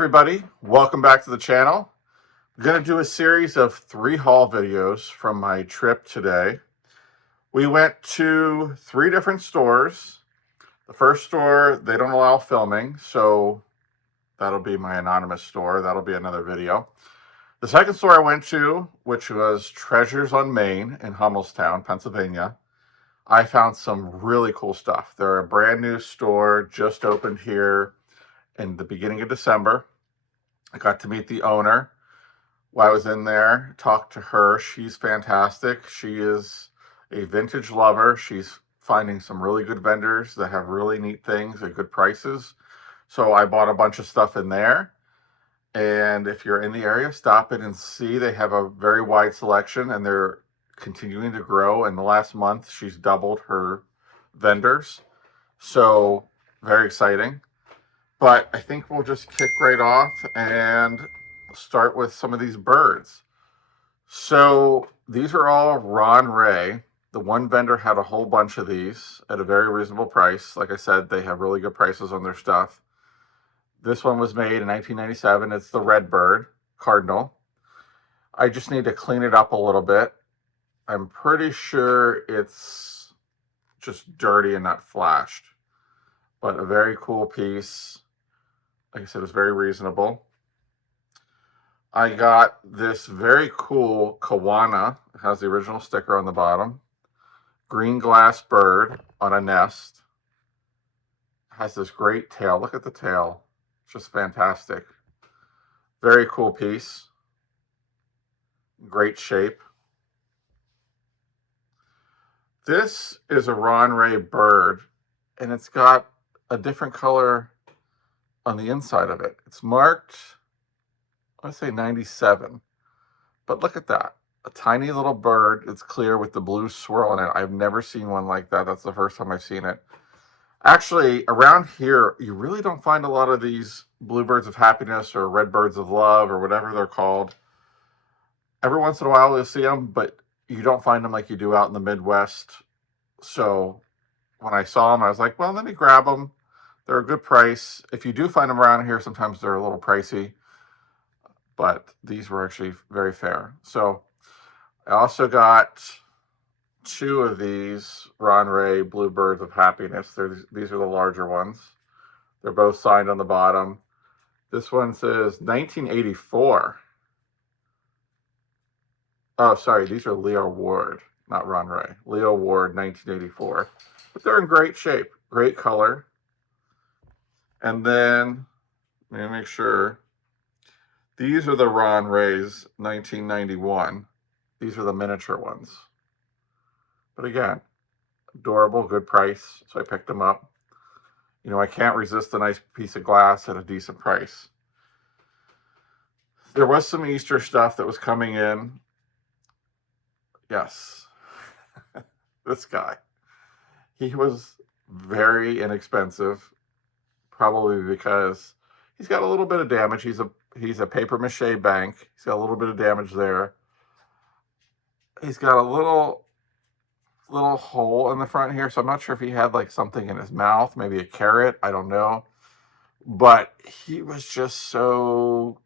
everybody, welcome back to the channel. I'm going to do a series of 3 haul videos from my trip today. We went to 3 different stores. The first store, they don't allow filming, so that'll be my anonymous store. That'll be another video. The second store I went to, which was Treasures on Main in Hummelstown, Pennsylvania, I found some really cool stuff. They're a brand new store, just opened here in the beginning of December. I got to meet the owner while I was in there, talked to her. She's fantastic. She is a vintage lover. She's finding some really good vendors that have really neat things at good prices. So I bought a bunch of stuff in there. And if you're in the area, stop in and see. They have a very wide selection and they're continuing to grow. In the last month, she's doubled her vendors. So very exciting. But I think we'll just kick right off and start with some of these birds. So these are all Ron Ray. The one vendor had a whole bunch of these at a very reasonable price. Like I said, they have really good prices on their stuff. This one was made in 1997. It's the red bird, cardinal. I just need to clean it up a little bit. I'm pretty sure it's just dirty and not flashed. But a very cool piece. Like I said, it was very reasonable. I got this very cool Kawana. It has the original sticker on the bottom. Green glass bird on a nest. It has this great tail. Look at the tail. It's just fantastic. Very cool piece. Great shape. This is a Ron Ray bird, and it's got a different color on the inside of it. It's marked, I want to say 97. But look at that. A tiny little bird. It's clear with the blue swirl in it. I've never seen one like that. That's the first time I've seen it. Actually, around here, you really don't find a lot of these bluebirds of happiness or red birds of love or whatever they're called. Every once in a while you'll see them, but you don't find them like you do out in the Midwest. So when I saw them, I was like, well, let me grab them. They're a good price. If you do find them around here, sometimes they're a little pricey, but these were actually very fair. So I also got 2 of these Ron Ray Bluebirds of Happiness. These are the larger ones. They're both signed on the bottom. This one says 1984. Oh, sorry, these are Leo Ward, not Ron Ray. Leo Ward, 1984. But they're in great shape, great color. And then, let me make sure. These are the Ron Rays, 1991. These are the miniature ones. But again, adorable, good price, so I picked them up. You know, I can't resist a nice piece of glass at a decent price. There was some Easter stuff that was coming in. Yes, this guy. He was very inexpensive, probably because he's got a little bit of damage. He's a paper mache bank. He's got a little bit of damage there. He's got a little hole in the front here, so I'm not sure if he had like something in his mouth, maybe a carrot, I don't know. But he was just so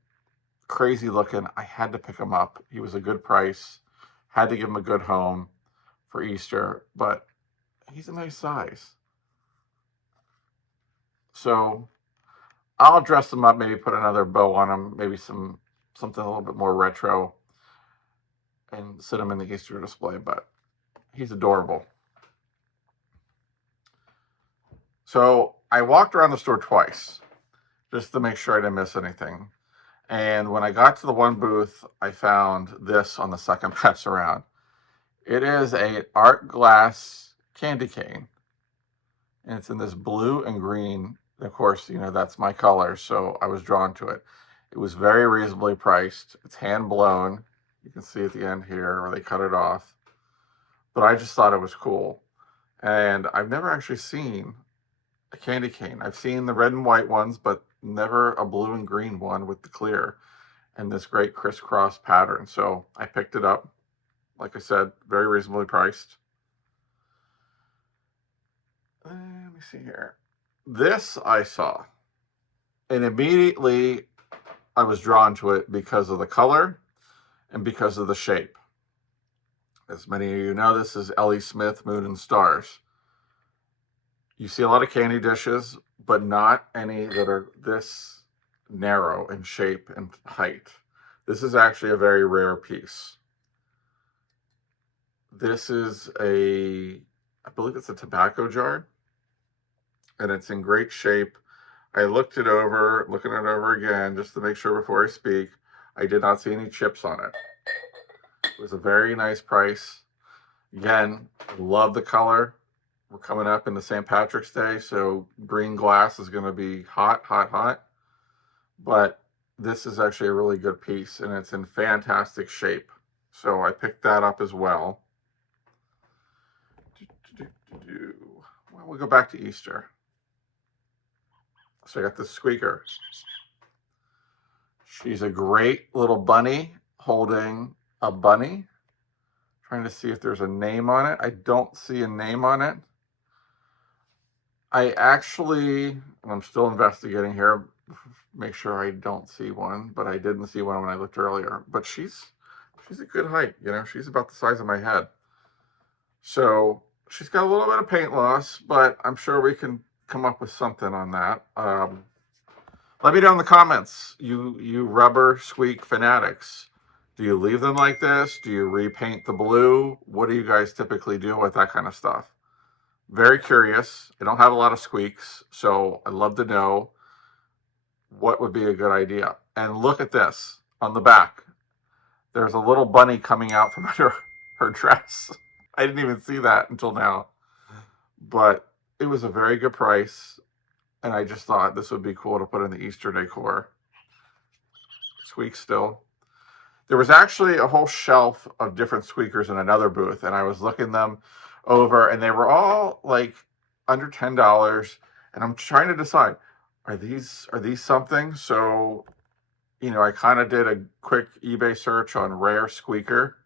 crazy looking. I had to pick him up. He was a good price. Had to give him a good home for Easter, but he's a nice size. So I'll dress him up, maybe put another bow on him, maybe something a little bit more retro, and sit him in the Easter display, but he's adorable. So I walked around the store twice just to make sure I didn't miss anything. And when I got to the one booth, I found this on the second pass around. It is an art glass candy cane. And it's in this blue and green. Of course, you know, that's my color, so I was drawn to it. It was very reasonably priced. It's hand blown. You can see at the end here where they cut it off. But I just thought it was cool. And I've never actually seen a candy cane. I've seen the red and white ones, but never a blue and green one with the clear and this great crisscross pattern. So I picked it up. Like I said, very reasonably priced. Let me see here. This I saw. And immediately I was drawn to it because of the color and because of the shape. As many of you know, this is Ellie Smith Moon and Stars. You see a lot of candy dishes, but not any that are this narrow in shape and height. This is actually a very rare piece. This is I believe it's a tobacco jar, and it's in great shape. I looking it over again, just to make sure before I speak. I did not see any chips on it. It was a very nice price. Again, love the color. We're coming up into St. Patrick's Day, so green glass is going to be hot, hot, hot. But this is actually a really good piece, and it's in fantastic shape. So I picked that up as well. Well, we'll go back to Easter. So I got the Squeaker. She's a great little bunny holding a bunny. Trying to see if there's a name on it. I don't see a name on it. I actually, and I'm still investigating here, make sure I don't see one, but I didn't see one when I looked earlier. But she's a good height, you know, she's about the size of my head. So she's got a little bit of paint loss, but I'm sure we can come up with something on that. Let me know in the comments, you rubber squeak fanatics. Do you leave them like this? Do you repaint the blue? What do you guys typically do with that kind of stuff? Very curious. I don't have a lot of squeaks, so I'd love to know what would be a good idea. And look at this on the back. There's a little bunny coming out from under her dress. I didn't even see that until now. But it was a very good price, and I just thought this would be cool to put in the Easter decor. Squeak still. There was actually a whole shelf of different squeakers in another booth, and I was looking them over, and they were all like under $10. And I'm trying to decide, are these something? So, you know, I kind of did a quick eBay search on rare squeaker,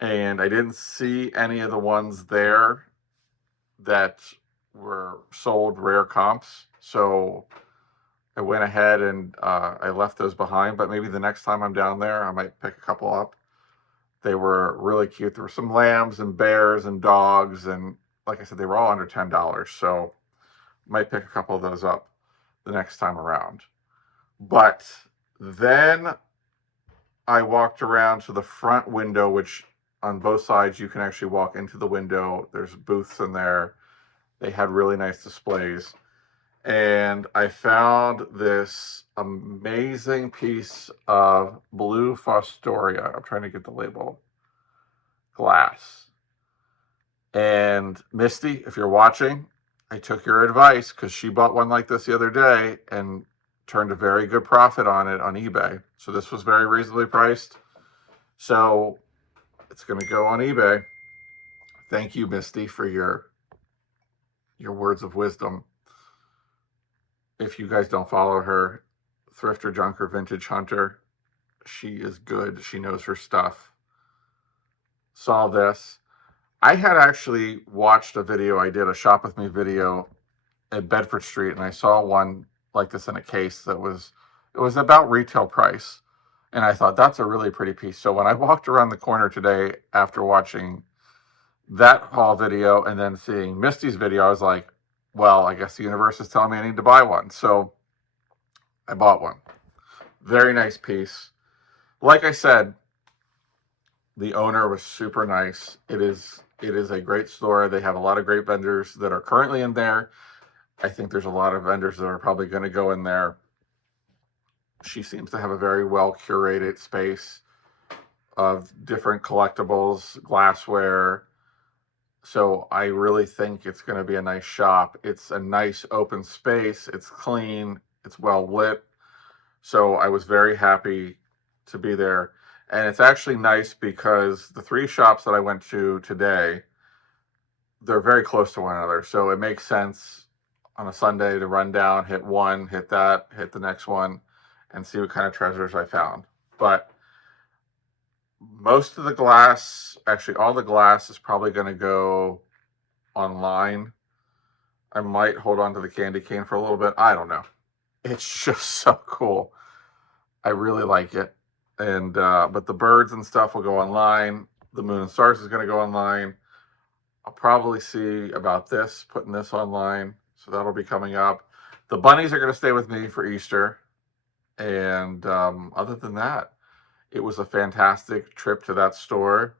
and I didn't see any of the ones there that were sold rare comps. So I went ahead and I left those behind, but maybe the next time I'm down there, I might pick a couple up. They were really cute. There were some lambs and bears and dogs, and like I said, they were all under $10. So might pick a couple of those up the next time around. But then I walked around to the front window, which on both sides you can actually walk into the window. There's booths in there. They had really nice displays. And I found this amazing piece of blue Fostoria. I'm trying to get the label. Glass. And Misty, if you're watching, I took your advice because she bought one like this the other day and turned a very good profit on it on eBay. So this was very reasonably priced. So it's going to go on eBay. Thank you, Misty, for your words of wisdom. If you guys don't follow her, Thrifter Junker Vintage Hunter, she is good. She knows her stuff. Saw this. I had actually watched a video. I did a shop with me video at Bedford Street, and I saw one like this in a case that was about retail price. And I thought, that's a really pretty piece. So when I walked around the corner today after watching that haul video and then seeing Misty's video, I was like, well, I guess the universe is telling me I need to buy one. So I bought one. Very nice piece. Like I said, the owner was super nice. It is a great store. They have a lot of great vendors that are currently in there. I think there's a lot of vendors that are probably going to go in there. She seems to have a very well curated space of different collectibles, glassware. So I really think it's going to be a nice shop. It's a nice open space. It's clean. It's well lit. So I was very happy to be there. And it's actually nice because the three shops that I went to today, they're very close to one another. So it makes sense on a Sunday to run down, hit one, hit that, hit the next one, and see what kind of treasures I found. But most of the glass, actually all the glass, is probably going to go online. I might hold on to the candy cane for a little bit. I don't know. It's just so cool. I really like it. And but the birds and stuff will go online. The moon and stars is going to go online. I'll probably see about this, putting this online. So that'll be coming up. The bunnies are going to stay with me for Easter. And other than that, it was a fantastic trip to that store.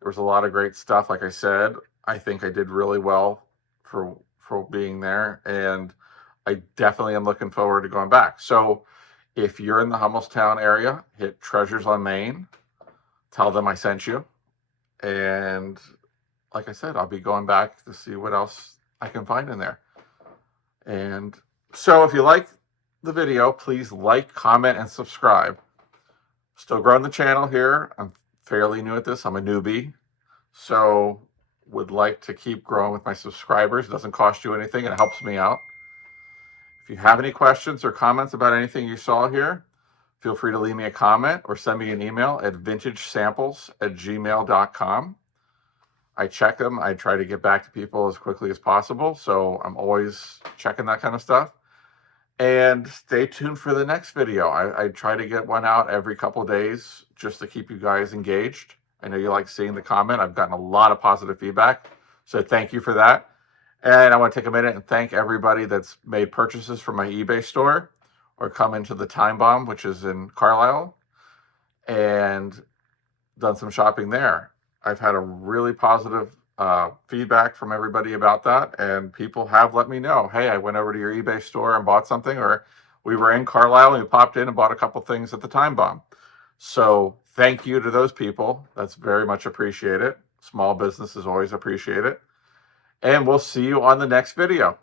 There was a lot of great stuff. Like I said, I think I did really well for being there. And I definitely am looking forward to going back. So if you're in the Hummelstown area, hit Treasures on Main. Tell them I sent you. And like I said, I'll be going back to see what else I can find in there. And so if you like the video, please like, comment, and subscribe. Still growing the channel here. I'm fairly new at this. I'm a newbie. So would like to keep growing with my subscribers. It doesn't cost you anything. It helps me out. If you have any questions or comments about anything you saw here, feel free to leave me a comment or send me an email at vintagesamples@gmail.com. I check them. I try to get back to people as quickly as possible. So I'm always checking that kind of stuff. And stay tuned for the next video. I try to get one out every couple of days just to keep you guys engaged. I know you like seeing the comment. I've gotten a lot of positive feedback. So thank you for that. And I want to take a minute and thank everybody that's made purchases from my eBay store or come into the Time Bomb, which is in Carlisle, and done some shopping there. I've had a really positive feedback from everybody about that, and people have let me know, hey, I went over to your eBay store and bought something, or we were in Carlisle and we popped in and bought a couple things at the Time Bomb. So thank you to those people. That's very much appreciated. Small businesses always appreciate it. And we'll see you on the next video.